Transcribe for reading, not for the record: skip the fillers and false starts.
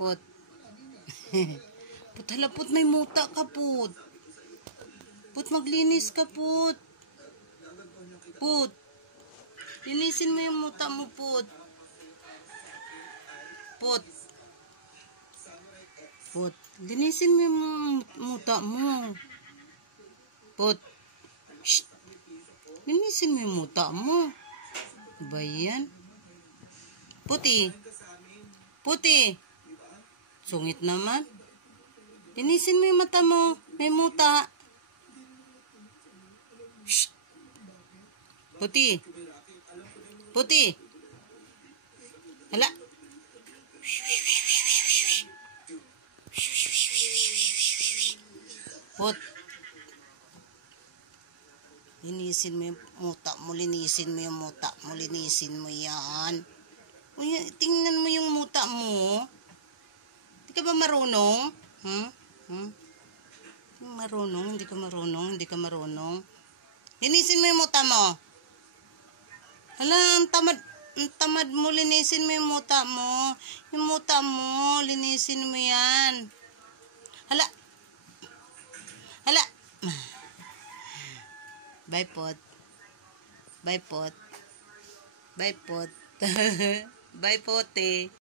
Put. Put, hala, Put, may muta ka, Put. Put, maglinis ka, Put. Put. Linisin mo yung muta mo, Put. Put. Put. Linisin mo yung muta mo. Put. Shh. Linisin mo yung muta mo. Ba yan? Puti. Puti. Sungit naman. Linisin mo yung mata mo. May muta. Shh. Puti. Puti. Hala. Put. Linisin mo yung muta mo. Linisin mo yung muta mo. Linisin mo yan. Uy, tingnan mo yung muta mo. Hindi ka ba marunong? Marunong? Hindi ka marunong? Hindi ka marunong? Linisin mo yung muta mo. Hala, ang tamad mo. Linisin mo yung muta mo. Yung muta mo. Linisin mo yan. Hala. Hala. Bye, Put. Bye, Put. Bye, Put. Bye, Puti.